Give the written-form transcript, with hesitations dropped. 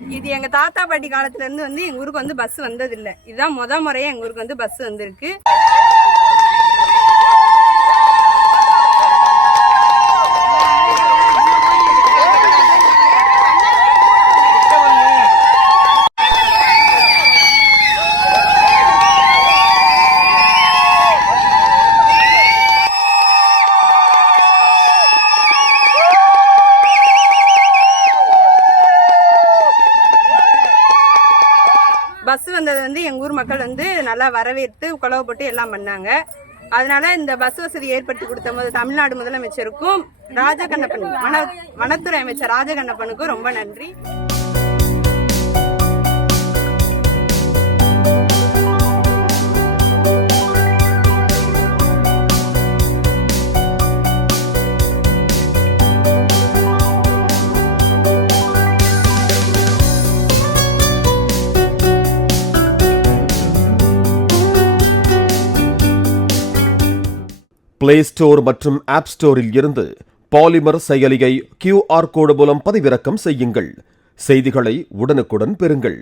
இது எங்க தாத்தா பாட்டி காலத்துல இருந்து எங்க ஊருக்கு பஸ் வந்தது இல்ல. இதுதான் முறையா எங்க ஊருக்கு பஸ் வந்திருக்கு. பஸ் வந்தது எங்க ஊர் மக்கள் நல்லா வரவேற்று குலவை போட்டு எல்லாம் பண்ணாங்க. அதனால இந்த பஸ் வசதி ஏற்படுத்தி கொடுத்த போது தமிழ்நாடு முதலமைச்சருக்கும் வனத்துறை அமைச்சர் ராஜகண்ணப்பனுக்கும் ரொம்ப நன்றி. பிளே ஸ்டோர் மற்றும் ஆப் ஸ்டோரில் இருந்து பாலிமர் செயலியை QR கோடு மூலம் பதிவிறக்கம் செய்யுங்கள். செய்திகளை உடனுக்குடன் பெறுங்கள்.